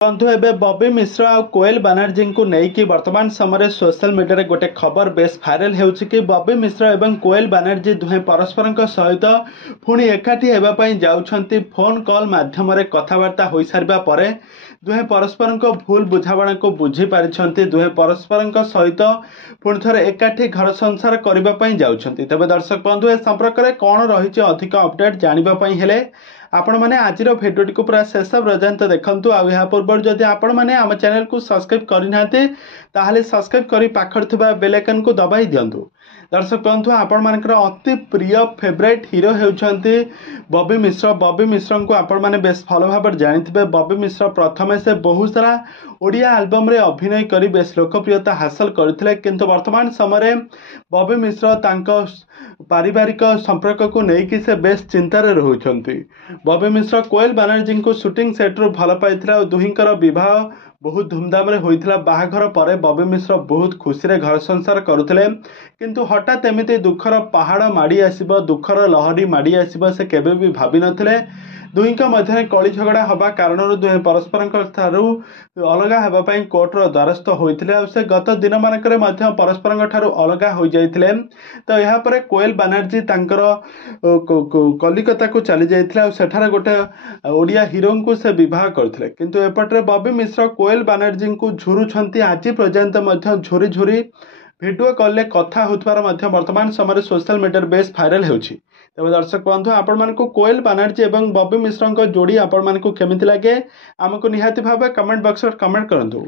बंधु एवं बॉबी मिश्र आ कोएल बानर्जी को लेकिन वर्तमान समय सोशल मीडिया गोटे खबर बेस भाइराल कि बॉबी मिश्र एवं कोएल बानर्जी दुहे परस्पर सहित पुणी एकाठी होगापी जाऊँच फोन कॉल मध्यम कथबार्ता हो सारा पर दुहे परस्पर भूल बुझाणा को बुझी पारि दुहे परस्पर सहित पुणी थे एकाठी घर संसार करने जाऊँच तेज दर्शक बंधु ए संपर्क में कौन रही अधिक अपडेट जानापी हेले आपण मैंने आज भिडियोटी को पूरा शेष पर्यंत देखंतु आ या पूर्व जदि आपण मैंने आम चैनल को सब्सक्राइब करना ताहले सब्सक्राइब कर पाखर थिबा बेल आइकन को दबाई दियंतु। दर्शक बंधु आपण मानकर अति प्रिय फेवरेट हीरो होउछंती बॉबी मिश्र। बॉबी मिश्र को आपण माने बेस भल भाव जानिथिबे। बॉबी मिश्र प्रथमे से बहुत सारा ओडिया एल्बम रे अभिनय करी बेस लोकप्रियता हासिल करथिले किंतु वर्तमान समय बॉबी मिश्र तांको पारिवारिक संपर्क को लेकिन से बेस चिंतार रोचंती। बॉबी मिश्र कोएल बानर्जी को शूटिंग सेट्रु भल पाइथिला और दुहिंकर विवाह बहुत धूमधाम रे होइथिला। बाहाघर पर बॉबी मिश्र बहुत खुशी रे घर संसार करुथिले किंतु हठात एमिति दुखर पहाड़ माड़ी आसीबो, दुखर लहरी माड़ी आसीबो से केबे भी भाबी नथिले। दुहिंक मध्य कली झगड़ा हवा कारण दुहे परस्पर अलगा होगापी कोर्टर द्वारस्थ होते से गत दिन मानक परस्पर ठारू अलगा हो जाते। तो यहाँ कोएल बानर्जी तांकर कलिकता को चली जाते सेठार गोटे ओडिया हीरो को से बह करते किंतु एपटे बॉबी मिश्र कोएल बानर्जी को झुरुंट आज पर्यंत झुरी झुरी वीडियो कॉल कथा होतार वर्तमान समय सोशल मीडिया बेस भाइराल होछि। तेज दर्शक बंधु आपण मानकु कोएल बानर्जी एवं बॉबी मिश्र जोड़ी आपण मानकु केमिति लागे आमको निहाती भाव कमेंट बॉक्स कमेंट करंतु।